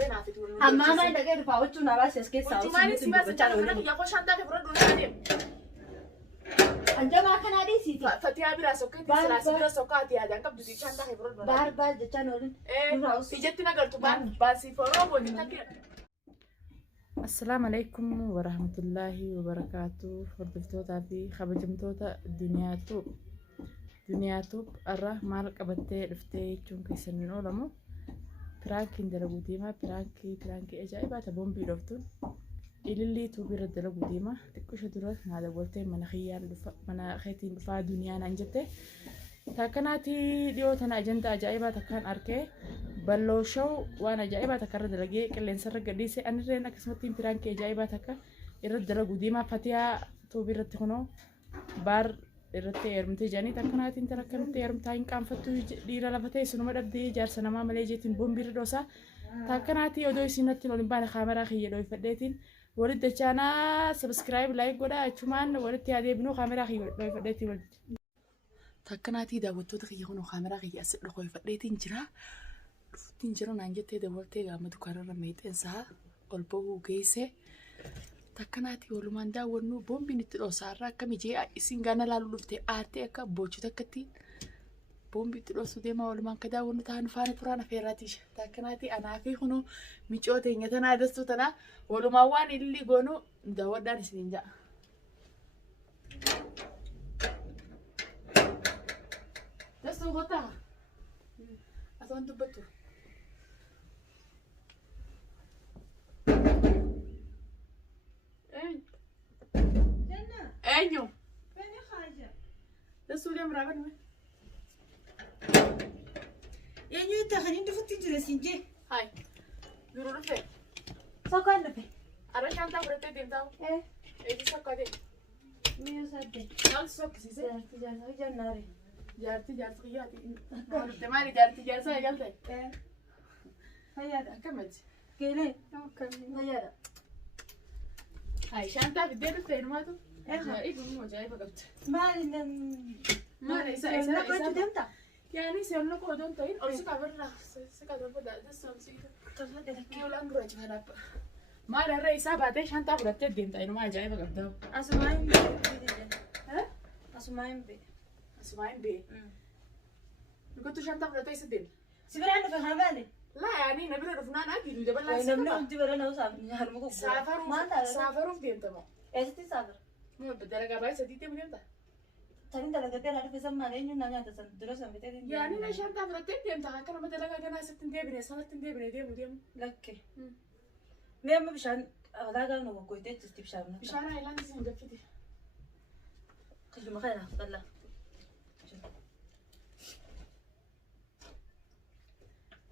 تنا في تقول أما ما إذا كده فاوتشونا بس يسكت ساوتش وجماني سمع سمع يا خوش أنت كبرت ولا أنت ما كان هذه سيتي فتيها بلا سكتي سلاس بلا سكاتي هذا أنك بدي تشان ده كبرت ولا بار جتانولين إيه تيجتنا قلت بس فورو ونتكلم. السلام عليكم ورحمة الله وبركاته. فردفتوتا في خبجمتوتا دنيا توب الره مالك أبتة رفتي چونك سنين أولمو برانكي درجو ديما برانكي أجايبة تبون بيرفتون اللي توبي ردلجو ديما تكوش درات هذا قلتين من خيال من خيتين بفا دنيا ننجته تاكناتي ديوتنا أجندة أجايبة تكان أركي بلو شو وانا أجايبة تكرر دلجي كلين سرق قديسي أنا رينا كسمتين برانكي أجايبة تكا يردلجو ديما فتيا توبي ردخنو بار irratti heerumtee jaanii takkanaatiin tarakkanatti heerumtaa hin qaanfattu dhiira lafatee sunuma dhabdee jaarsa namaa malee jeetiin boombiirra dhoosaa takkanaatii odoo isinatti lolin baane kaameraa kiyya dhoofadheetiin walitti dachaanaa sabskiraayib laayik godhaa achumaan walitti adeebinuu kaameraa kiyya dhoofadheetiin walitti. Takkanaatii daawwattoota kiyya kunoo kaameraa kiyya as dhoofadheetiin jira dhuftiin jira naan jettee dabaltee gaama dukkaanarra meexeensaa ol bahuu geesse. Takkanaatii walumaan daawwannu boombiin itti dhoosaarraa akka mijee isin gaana laaluu dhuftee aartee akka boocuu takkatti boombii itti dhoosuu deemaa walumaan akka daawwannu ta'an faana turaan afeerraatiisha. Takkanaatii anaa fi kunoo micoo teenya tanaa dastuu tanaa walumaan waan illi goonuu daawwadhaan isiniin ja'a. Dastuu kottaa asaan dubbattu. أيوه. فين خارجة؟ ده السوري مرابط مين؟ يعني أنت خلينا نفتي جلسينجي. هاي. يروح فين؟ سكان نفي. أروح أنت بريت دين تاو. إيه. إيه سكان دين. مية سادة. نال سك سيسي. جارتي جناري. جارتي خياتي. تماري جارتي سايقلتي. إيه. هيا كملت. كيلي. هيا. هاي شانتا بديت فين ما تو؟ إيه. إيه مو جاي بقبت. ما إيسا يعني سيرنا كودون تين أو سكابر سكابر بدا دسام سيدا كيول أنغرج هذا ما له رئيسا بعدين شانتا برت دين تين ما جاي بقبت. أسمعين بي. ها؟ أسمعين بي. أسمعين بي. نقول شانتا برت إيش دين؟ سبرانو في خبالي. لا يعني نبي نروحنا ناكل نجيب لنا نبي نودي برا وسافر. سافر في دين تمام. إيش تسافر؟ مو بدرجة باي سديتي مهم ده. تاني دلقتين هذا في زمان إنه نانيا دراسة بتاعتين. يعني أنا شانتا برت دين تها كنا بدرجة كنا ستين دين سنة تين دين لكن. ما بيشان هذا كان هو كويتة تستيب شامنا. بيشان هايلاند زين جفتي. خلي ما خيره طلع.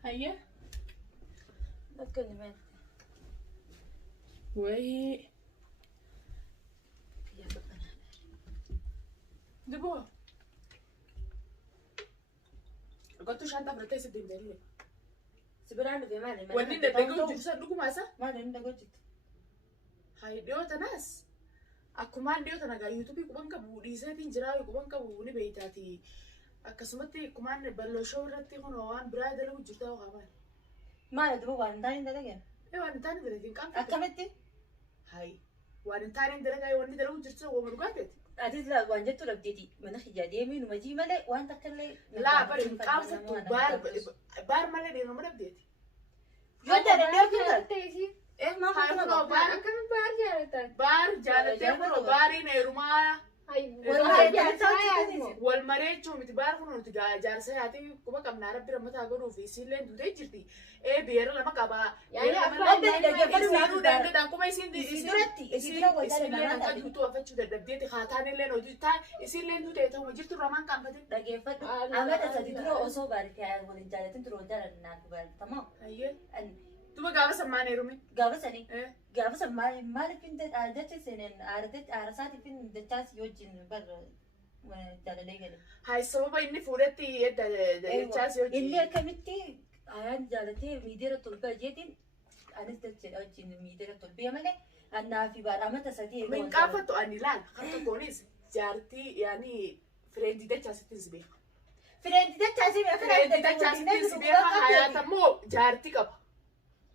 هيا. لكن من. وهي. دبوا. قلت شانتا برت ستين دين. سبرانو في مالي. ونين دقيقة جرسا نقول ماسا. ما لين دقيقة. هاي ديوتا ناس. أكمان ديوتا نجا يوتيوب يكون كابو ريسيتين جرا يكون كابو نبيتاتي. أكسمتي كمان بلوشوا رتي هنوان برايد لو جرتا وغابان. ما ندبوا وانتاني دلقين. إيه وانتاني دلقين كم؟ أكملتي؟ هاي. وانتاني دلقين واني دلقوا جرتا ومرقاتت. أديت لا وانجتوا لبديتي من خي جاديمي ومجي ملء وانت كله. لا بري قافتو بار ملء دي نمر بديتي. يودا دلقين كده. إيه ما كنا بار كم بار جالتان بار جالتين كنا باري نيروما والمريض شو متبار كنا نتجا جالسة هاتي كم كم نعرف برا متى أقول في سيلين دوتي جرتي إيه بيرة لما كبا يعني أفضل أفضل ده كده كم يسين دي إسرتي سيلين كده دوتو أفضل شو ده بديتي خاتاني لين ودي تا سيلين دوتي تو مجرد رومان كم بدي دقيقة فت أما تسدي ترى أصو بارك يا ولد جالتين ترى جال ناكبال تمام أيه أن تبغى قابل سماني رومي قابل سني إيه قابل سماني ما لفين عادة سنين عرسات فين دتاس يوجين بر جال ليه هاي السبب إني فورتي يد جالس يوجي اللي كمتي عيان جالتي ميدير الطلبة جيتين أنا استجد أوجين ميدير الطلبة ماله أنا في بار أما تسدي من كافتو أني لان خدت كونيس جارتي يعني فريندي ده جالس تنسبيه فريندي ده جالس فريندي ده جالس تنسبيه حياته مو جارتي كب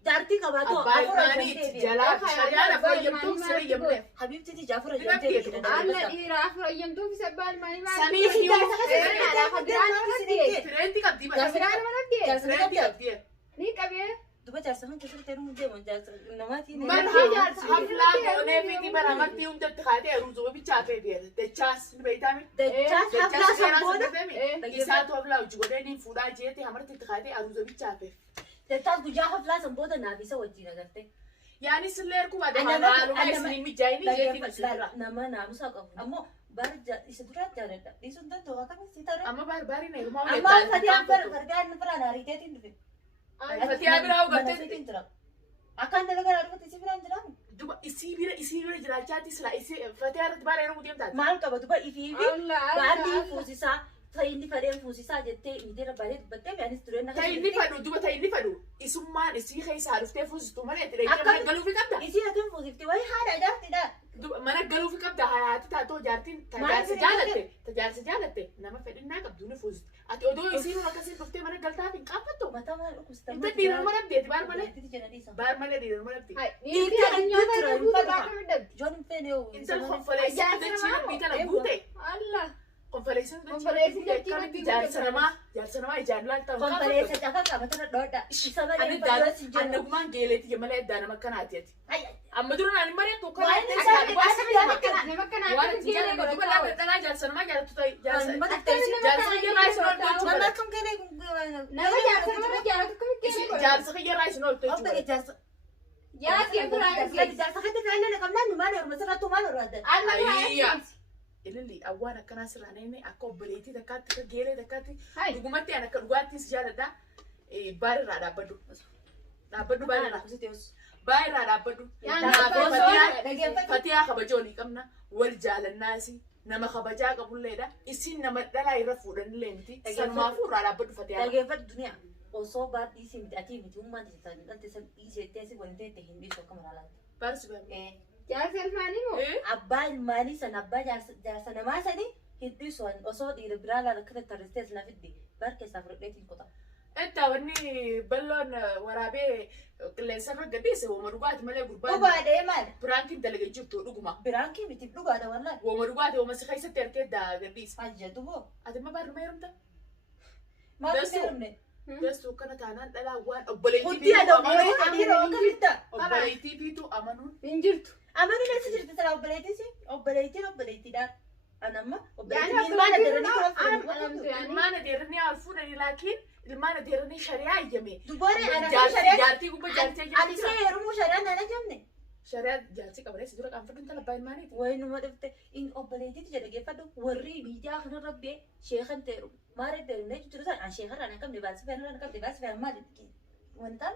جار jaartii qabaatu Abbaa afura ilmaanii jantee jalaa shari'aan fayyamtuuf siree yemne. Habibti jaafura Ni jantee beektu. Alla dhiiraa furayyamtuu fi sabbaan maanii maal? Sanii fi Jaarsa Fireenti qabdii bara. Jaarsa mana dhee. Fireenti qabdii. Ni qabee. duba jaarsa kan keessatti heerumuu deeman jaarsa namaatiin Man haflaa goonee fi bara amartii hundatti kaatee ruuzoo bichaa ta'e deera. Dachaas ni beektaami. dachaas haflaa san booda Isaatu haflaa hojii godhee ni fuudhaa jeete amartii kaatee ruuzoo bichaa ta'e. dachaas guyyaa haflaa san booda naaf isa wajjin agarte. Yaani sillee erguma haaluma isin mijaayini jeetiin asirra. Nama naamusaa qabu ammoo bara isa duraa jaaladha dhiisuun danda'u akkamitti si taara. Amma baarbaarii na hirumaa Amma fadiyaan fardaan biraan ariiteetiin dhufe. Fatiyaa biraa hubattee Akkaan dalagaa dhufate si biraan jiraami. duba isii bira jiraachaatti sila isii fatiyaa irratti baala yeroo deemtaati. Maal qaba duba ifii fi Allah baadii fuusisaa ta'inni fadheen fuusisaa jettee miidira baadee dubbattee mi'aanis tureen na Ta'inni fadhu duba ta'inni fadhu isummaan isii keessaa dhuftee fuusistu malee itti dheettee mana galuufi qabda. Isiin akan fuusifti wayii haadha jaartidha. Mana galuufi qabda hayaati taatoo jaartiin tajaajila jaalatte nama fedhinnaa qabdu ni fuusitu. Ati odoo isiin akkasiin dhuftee mana galtaaf hin qaaffattu. Mataa maal dhukkubsita. Inta dhiiruma dhabdeeti baar malee. Dhiiruma Baar malee dhiiruma dhabdi. Dhiirri addunyaa irra guutuu baaka midhabdi. Joon hin feene yoo. Inta konfaleessi dachii rabbii tana guute. Allah. Konfaleessi dachii akkamitti jaarsa namaa ijaan laaltaa hin Konfaleessa cafaa qaba tana dhoodha. Isa malee Ani baay'ee si jennu. annagumaan geeleeti malee addaan nama akkanaati ati. Amma dura naan hin mari'attu Waan akkana. isaa midhaasa Nama kanaa Waan akka itti geelee jaalladhu duba godhataa. dhaabbatanaa jaarsa namaa jaallattu ta'e jaarsa Nama tattaaisi. jaarsa kiyya irraa isin ooltu Nama jechuudha. akkam geelee Nama jaarsa nama jaallatu akkamitti geelee godhata? Jaarsa kiyya irraa isin ooltu Obbo jechuudha. jaarsa. Jaarsi biraa geessi. Jaarsa kan tajaajila na qabnaan nu maal horma sirrattuu maal hormaadda. Allah Ayyaa. geessi. Ililli awwaan akkanaa sirraa neemee akka obboleettii takkaatti akka geelee takkaatti Hai. dhugumatti an akka dhugaattis jaalladha. Baay'irraa dhaabbadhu. Dhaabbadhu baay'irraa. Baay'irraa dhaabbadhu. Fatiyaa kabajaa olii qabna. Wal jaalannaasi. Nama kabajaa qabulleedha. Isin nama dhalaa irra fuudhanillee miti. Sanumaafuu irraa dhaabbadhu fatiyaa. Dhageeffadhu duniyaa. Osoo baadhii si midhatii miti uummaan taasisan dhalti san dhiisettee si waliin ta'e hin dhiisu akka malaalaatti. Baarsi baay'ee. Jaarsa ilmaanii moo? Abbaa ilmaanii san abbaa jaarsa namaa sanii hin dhiisu osoo dhiira biraa laala akka tattarristee sina fiddi bar keessaa fudhadheetiin qota. Etta wanni balloon waraabee qilleensarra gadhiise wooma dhugaati malee gurbaan Dhugaadhee maal? biraankiin dalagee jirtu dhuguma. Biraan kee miti dhugaadha wallaan. Wooma dhugaati wooma si keessatti harkee gadhiise. Ajjatu boo. Ati ma baaruma heerumta? Maal Beestu. feerumne? Beestu akkana taanaan dhalaa waan obboleettii Huddii fiituu adoo dhiiroo amanuun dhiiroo akkamitta? obboleettii fiituu amanuun Hin jirtu. Amanuun eessa jirti sana obboleettiisi? Obboleettiidhaan. Anamma Yaani obboleettiin ilmaan adeeranii alamtu yaani. ilmaan adeeranii haal fuudhanii laakiin ilmaan adeeranii shari'aa iyyame. Dubaree ana shari'aa. Jaartii gubbaa jaartii Ani see heerumuu shari'aan nana jamne. shari'aa jaartii qabalee si dura qaanfadhu intala abbaa ilmaaniiti. Wayi numa dhufte in obboleettiiti jedha geeffadhu warri miidiyaa kanarra bee sheekan ta'eeru maaliif ta'eeru nee jiru san sheekarraa na qabne baasii fe'an qabne baasii fe'an maali wantaan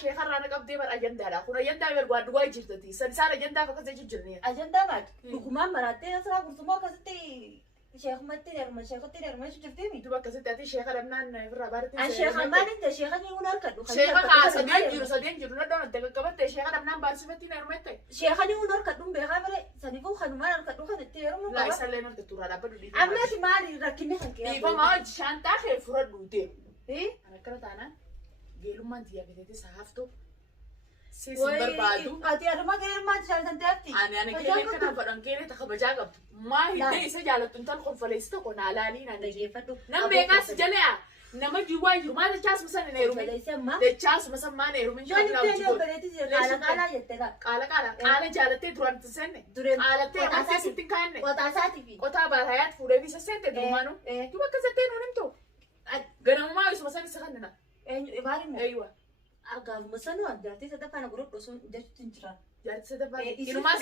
sheekarraa na qabdee bara ajandaadha. Kun ajandaa ergu adduwaa jirtati. San isaan ajandaaf akkas jechuun jirni. ajandaa maali dhugumaan maraattee asiraa gurtumoo akkasitti sheekumatti heeruma sheekatti heeruma jechuun jirtiimi. Duba akkasitti ati sheeka dhabnaan irraa baarattee. An sheekan maaliin ta'e sheekan hin harkadhu. Sheeka sadeen jiru na dhawante qaqqabatte sheeka dhabnaan baarsifatti na hirmette. Sheekan hin harkadhu beekaa bare saniifuu kanumaan harkadhu kan itti heerumuu Laa qaba. isallee narka turaa dhaabbadhu dhiifama. Ammas maali rakkinni kan kee? Dhiifama hojii shaantaa kee furadhu deemu. Kan akkana taanaan geelummaan diiyaabeteetis haftu. Siis hin barbaadu. Ati aduma geelummaatti jaalatan ta'etti. Ani keelee kana godhan keelee takka kabajaa qabdu. Maa hiddee isa jaalattu intal konfoleessi tokko naa laalii naan Dhageeffadhu. Nam beekaas jale'a. Nama jiwaa jiru maal dachaasuma san hin heerumin. Obboleessi ammaa. Dachaasuma san maan heerumin. Joon itti inni obboleetti jira qaala qaalaa jettee dha. Qaala jaalattee duraan itti senne. Dureen Qaalattee amasee sitti hin kaa'enne. qotaasaatiifi. Qotaa baarayaatti fuudhee fi sasseente durumaanu. Duba akkasattee nuun himtu. Ganamumaa isuma san isa kannina. Eenyu maali moo? Eeywa. Argaafuma sanuu addaatee sadaffaan gurguddo sun jechuutti hin jiran. Jaarti sadaffaa. Inumaa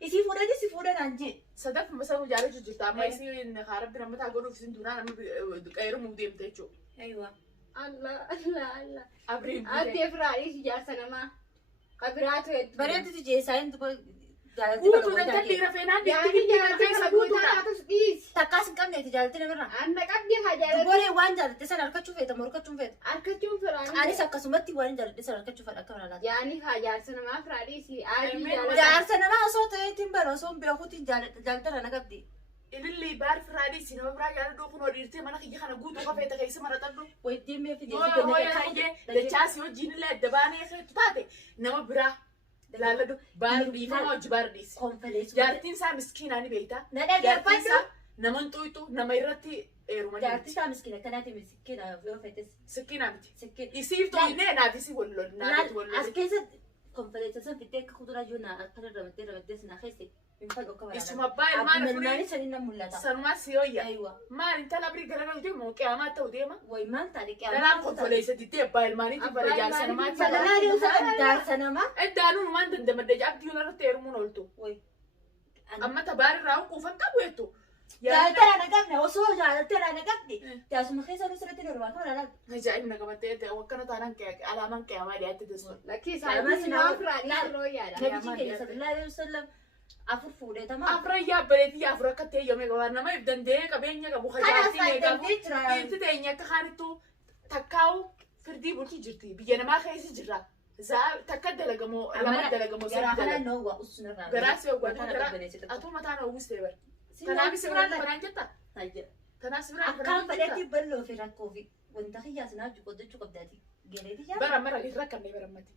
Isii fuudhati si fuudhan jee. sadaffuma sanuu jaalachuu jirta. Amma isii harabbi namatti godhuuf isin duunaa namni qeerumuu deemte jechuudha. Eeywa. Allah. Abriin Ati Efraadhiis jaarsa namaa. Kabiraatu hedduu. Bareeduti jeesaa hin duba jaalatti Guutuu dantan dhiira feenaan Yaani dhiirti jaarsa keessa kana guutuudha. guutuudhaatus dhiisi. Takkaas hin qabneeti jaalatti namirra. Anna qabdi haa jaalatu. Dubaree waan jaalatte san harkachuu feeta morkachuu feeta. Harkachuun firaanii. Anis akkasumatti waan jaaladhe san harkachuu fedha akka malaalaati. Yaani haa jaarsa namaa Efraadhiis. Aadii Emmee jaalata. Jaarsa namaa osoo ta'eetiin bara osoo hin beekuutiin jaalata na qabdi. ililli baar firaadii sinama biraa jaaladhu kun dhiirtee mana kiyya kana guutuu kafeeta keessa maratadhu. Wayittiin mee fidee Yoo yaa'ee dachaas yoo jiinillee adda baanee keetu taate nama biraa ilaalladhu baar dhiifama hojii baar dhiisi. konfaleessu. Jaartiin isaa miskiinaa ni beektaa. Na Jaartiin dhaggeeffadhu. isaa nama hin xuuxu nama irratti heeruma Jaartii isaa miskiina kanaati miskiina yoo fetes. Sikiinaa miti. Sikiina. Isiif tooyinee naaf isi wallol naaf wallol. As keessatti konfaleessa san fiddee akka kuduraa yoo naa akka ramaddee sinaa keessi. Infal dhokka baraadha. Isuma abbaa ilmaan Abummalmaanii sanii na mul'ata. sanumaa si hoyya. Aywa. Maal intala abirii galama deemu qiyaamaa ta'u deema. Way maal taate qiyaamaa. Kanaan konfoleessa diddee abbaa ilmaaniitti bara jaarsa namaatti. Saganaa dhiyoota jaarsa namaa. Eddaanuu numaan dandamadde jaabdii yoo irratti heerumuun ooltu. Way. Amma tabaarraa quufan qabu jettu. Jaalatteera na qabne osoo jaalatteera na qabne. Jaasuma keessa nu sirriitti normaa kan alaala. Ajaa'ibna qabattee akkana taanaan alaamaan qiyaamaa dhiyaatti deessu. Lakkii isaa sinaa firaadii sirroo yaada. Nabiyyi keenya sallallahu alaihi wasallam afur fuudhee tamaa. Afran yaabbareetii afur akka ta'e yoomee gabaa nama if danda'ee qabeenya qabu Kanaaf hajaartii eegamu. faayidaa jira. Dhiirti teenya akka kaanittuu takkaa'u firdii bultii jirti. Biyya namaa keessa jirra. Takka dalagamoo lama dalagamoo Garaa sadii kana dalaga. noowwa usunirraa. Garaas yoo Kana gwaaduu garaa qabbaneessita. atuu mataan uwwistee bara. Si Kanaaf si biraan nyaata kanaan jetta? Hayya. Kanaaf si biraan Akkaan kanaan fedhetti jetta? bal'oo fi rakkoo fi wanta hiyyaa sinaa qoddachuu qabdaati. Geeleeti jaa. Bara mara rakkannee bara mati.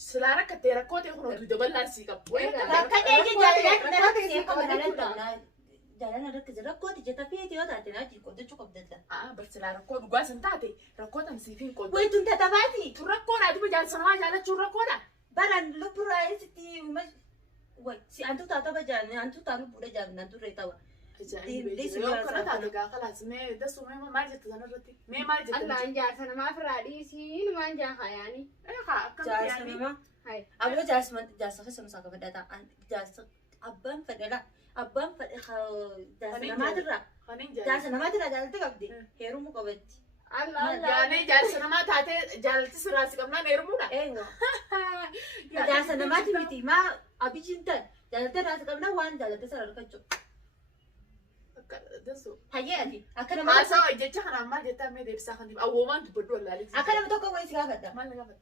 Silaa rakkattee rakkoo ta'e kun hojii daballaan sii qabu. Rakkatee jaalladha narratti see qabanaa jaalala rakkise rakkooti jetta feete yoo taate naati qoddachuu qabdata. Bar silaa rakkoo dhugaa sin taate rakkoo tamsiif hin qoddu. Wayituun tatabaati. Tun rakkoodha duba jaalsanamaa jaalachuun rakkoodha. Baran lubbirraa sitti way si antu taata bajaan antu taa lubbuudha jaallan antu ree tawa. Yoo kana taate gaa kalaas mee dasuu mee maal jetta sanarratti? Mee maal jetta? Allaan jaarsa namaa firaadii siinumaan jaaha yaani. Akkam Jaarsa yaani? namaa. Hai. Aboo jaarsa keessa nusaa qabadha jaarsa abbaan fedhela abbaan fedhe jaarsa namaatirraa Kaniin jaalatta. jaarsa namaatirraa jaalatti qabdi heerumuu qabatti. Allah. Yaanee jaarsa namaa taatee jaalatti sirraa si qabnaan heerumuudha. Eeyyoo jaarsa namaati miti maa abijjiin ta'e jaalattee raasa qabna waan jaalatte sana argachuu. Dasuu. Hayyee ati akka nama Haasawa jecha kanaan maal jettaa mee deebisaa kan dhibu awwoomaan dubbaddu wallaalee. akka nama tokko wayii si gaafadha. Maal na gaafata?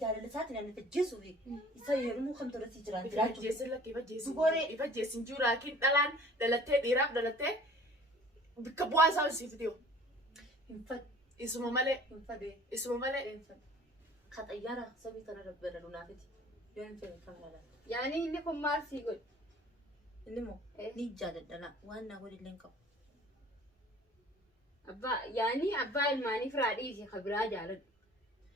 Jaalala isaatiin ani tajjeesuu fi isa heerumuu kan tolatti jiraan jiraachuu. Jeessin lakkee ifa jeessin. Dugooree. Ifa jeessin jiru laakiin dhalaan dhalattee dhiiraaf dhalattee bakka bu'aa isaa siif dhiyoo. Hin fadhu Isuma malee. hin fadhu Isuma malee. hin fadhu. Ka xayyaara sabii kana dabbara lunaafiti yoo hin fedhe kan lala. Yaani inni kun maal sii godhu? Inni moo ni jaaladha waan naa waliin hin qabu. Yaani abbaa ilmaanii firaadii isii kabiraa jaaladhu.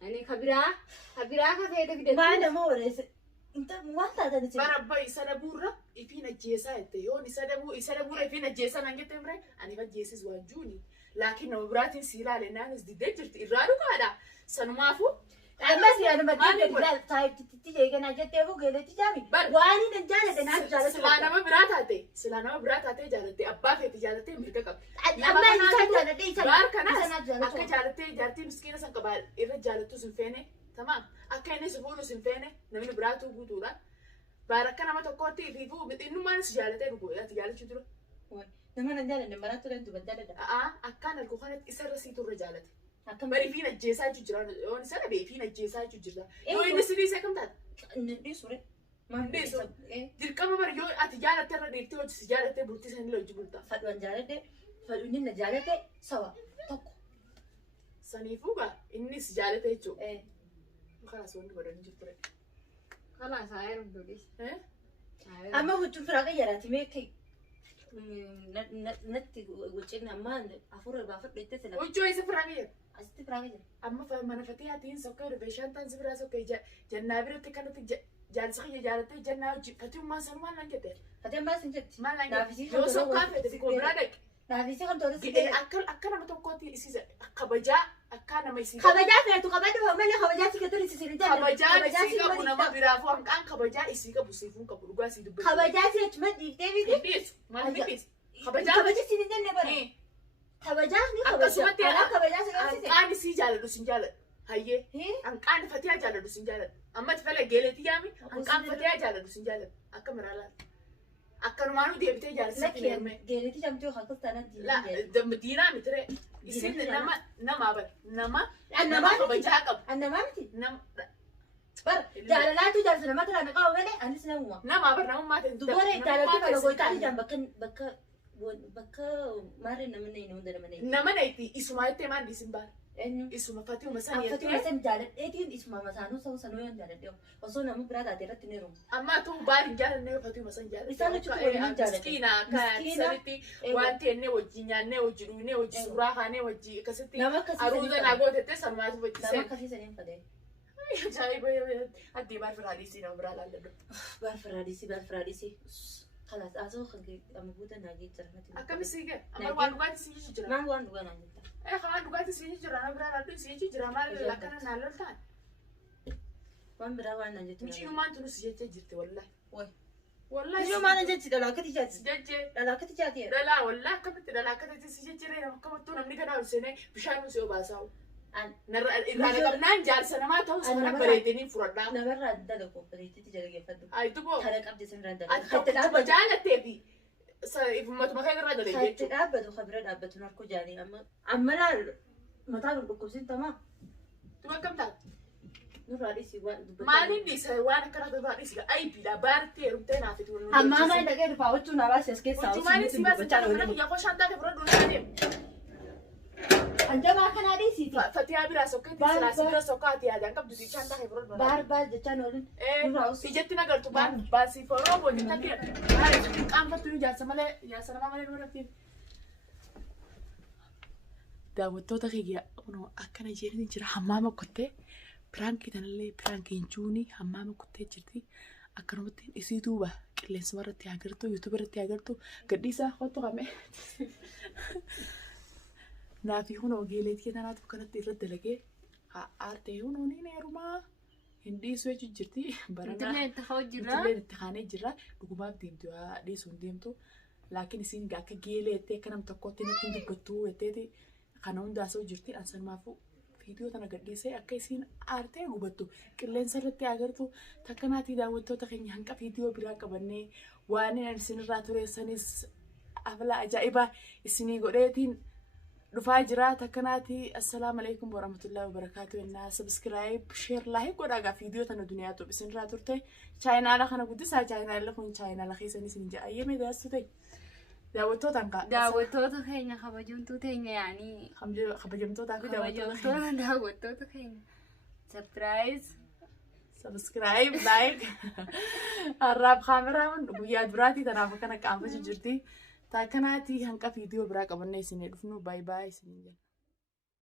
Ani kabiraa kafeete fidatu. Maa nama oreesse inta waan taatan isin. Bara abbaa isa dhabuurra ifiin ajjeesaa jette yoon isa dhabuurra ifiin ajjeesaa nan jette mire ani ifa ajjeesis waan juuni. Laakiin nama biraatiin si ilaale naanis diddee jirti irraa dhugaadha. Sanumaafuu. Ammas yaadu madii gadi taa'ibtitti jeeganaa jettee fuu geeletti jaami. Waan hin jaaladhe naaf jaalatu. Silaa nama biraa taatee jaalatte abbaa feeti jaalattee mirga qabdi. Amma inni kan jaaladhe isa Baar kanaas akka jaalattee jaartii miskiina san qabaa irra jaalattus hin feene tamaam akka inni si fuudhus hin feene namni biraatu guutuudha. Baar akka nama tokkootti fiifuu innumaanis jaalatee dhugu ati jaalachuu dura. nama nan jaaladhe maraattu dhan duban jaaladha. Akkaan alkoo kanatti isarra siitu irra jaalate. Akkam Bari fiin ajjeesaa jechuu jira yoon isa dhabee fiin ajjeesaa jechuu jirta. Yoo inni si dhiisee kam taate? inni dhiisure. Dhiisu. Dirqama bari yoo ati jaalattee irra deettee hojii si jaalattee bultii sanillee hojii bultaa. Fadhuan jaaladhe fadhuun na jaaladhe sawa tokko. Saniifuu gaa innis jaalate jechuudha. Kanaas wanti godhanii jirtu ture. Kalaas haa heerumu duudis. Amma huccuun firaa qayyaraati meeqee natti wucin amma afur baafadhu itti sila. Hojii isa firaa qayyara. Asitti firaa qayyara. Amma mana fatee hatiin sokkee dhufee shantaan si biraa sokkee jannaa biratti kanatti jaalisa kiyya jaalattee jannaa hojii fatummaan sanuu maal naan jette? Fateen baas hin jetti. Maal naan Naafisii jette? Yoo sokkaan fedhe koo biraa dhaqe. Naafisii kan toluu si Akka nama tokkootti isiisa kabajaa akka nama isii kabajaa feetu kabajaa malee kabajaa si keetu si sirrii kabajaa isii qabu nama biraaf hanqaan kabajaa isii qabu siifuu qabu dhugaa isii dubbatu. kabajaa si achuma dhiiftee miti. Hidhiis maal hidhiis? Kabajaa kabajaa si hin jenne bara. kabajaa ni kabajaa. akkasumatti Alaa kabajaa si qabsise. hanqaan isii jaaladhu sin jaaladhu. Hayyee hanqaan fatee jaaladhu sin jaaladhu. Amma itti fala geeleetii yaami hanqaan fatee jaaladhu sin jaaladhu. Akka miraalaa. Akkanumaanuu deebitee jaalisitti deemee. Geeleetii jamtee yookaan kostaan Diinaa mitire. Isin nama bara nama Annamaa kabajaa qabu. annamaa miti. Nama Bara jaalalaatu jaalasa nama tiraan qabu malee anis namuma. bara namummaa ta'e. Dubaree jaalalti kana goitaa ijaan bakka bakka maarreen nama na hunda nama na Nama na itti isuma itti maan dhiisin baara. eenyu Isuma Fatiuma san Affatuma jettee. san jaaladheetiin isuma mataanuu sanuu yoon jaaladhee osoo namni biraa taate irratti ni rumu. Amma ta'u baari hin jaalannee Fatiuma san jaalladhe. Isaan jechuun waliin hin jaalladhe. Miskiina akka sanitti waan teennee wajjin nyaannee wajjin dhugnee wajjin suuraa kaanee wajjin akkasitti Nama akkasii aruuza naa gootettee sanumaatu nama wajjisee. akkasii saniin fadee. Ajaa'iba addee baar firaa dhiisii nama biraa laalladhu. Baarfiraadisii. Kalaas asoo kan amma buuta naagee jira. Akkamis siige amma waan dhugaatii sii jira. Maal waan dhugaa naan jetta? Waan dhugaatii sii jira nama biraa laalladhu sii jira maal akkana naan loltaan. Waan biraa waan naan jettu. Muciyumaan tunu si jechee jirti wallahi. Way. Wallahi Muciyyuu maal jechi dhalaakati jaati? jechee. Dhalaakati jaati. Dhalaa wallahi akkamitti dhalaa akkamitti si jechiree akkamattuu namni gada ol seenee bishaan nu si obaasaa'u. Irraa qabnaan jaarsa namaa ta'us kana bareedanii fudhadhaa. Namarraa dalagu bareedeetti jalageeffadhu. Ayituboo Kana qabdi sanirraa ati dalagu. tokkichuma jaallattee fi ifummatuma kan irraa Katti dalageechuu. dhaabbatu kan bira dhaabbatu narkoo jaanii amma laal mataa nu dhukkubsin tamaa Tu akkam taate? nurraa dhiisii waan dubbatu. Maaliin dhiisa waan akkana irraa dhiisa aybiidha baartee heerumtee naaf itti wal Ammaa maa dhaqee dhufaa wachuu naa baasii as keessaa Hojjumaanis si baasa kana guyyaa koo shantaa fi fura duraa deemu. Anjamaa kanaa dhiisiiti. Fatiyaa biraa sokkeetti silaasi bira sokkaati yaadaan qabdu si shantaa fi fura duraa. Baar jechaan oolin. Ijatti nagartu baasii foroo booti takkee. Maali qaanfattu jaarsa malee jaarsa namaa malee dura fi. Daawwattoota kiyya akkana jedhanii jira hammaama kottee piraankii tanallee piraankiin juunii hammaama kottee jirti. Akkanumatti isii duuba qilleensuma irratti agartu yuutuub irratti agartu gadhiisaa hottu qame. Naafi hunoo geeleetii tanaatu kanatti irratti dalagee aartee hunoo ni neerumaa hin dhiisuu jechuun jirti. Intallee itti hoo jira. Intallee itti kaanee jira dhugumaaf deemtu dhiisuu hin deemtu. Laakiin isiin akka geeleettee akka nam tokkotti natti hin dubbattu jetteeti kana hundaasoo jirti. Ansanumaafuu viidiyoo tana gadhiisee akka isiin aartee gubattu qilleensa irratti agartu takkanaatii daawwattoota keenya hanqa viidiyoo biraa qabannee waan isinirraa tureessanis afla ajaa'ibaa isinii godheetiin dhufaa jira takkanaati. Assalaamu alaykum warahmatullahi wabarakaatu. Innaa subscribe share like godhaa viidiyoo tana duniyaa tuub isinirraa turte chaayinaala kana guddisaa chaayinaala kun chaayinaala keessanis hin jaayyame daassu ta'e daawwattootaan kaa Daawwattoota keenya kabajamtuu teenya yaanii. kabajamtootaa fi Kabajamtoota daawwattoota keenya. Surprise. subscribe like harraaf kaameraawwan guyyaa duraatii tanaaf akkana qaanfachuu jirti. Takkanaati hanqa viidiyoo biraa qabannee isin dhufnu bye bye isin jenna.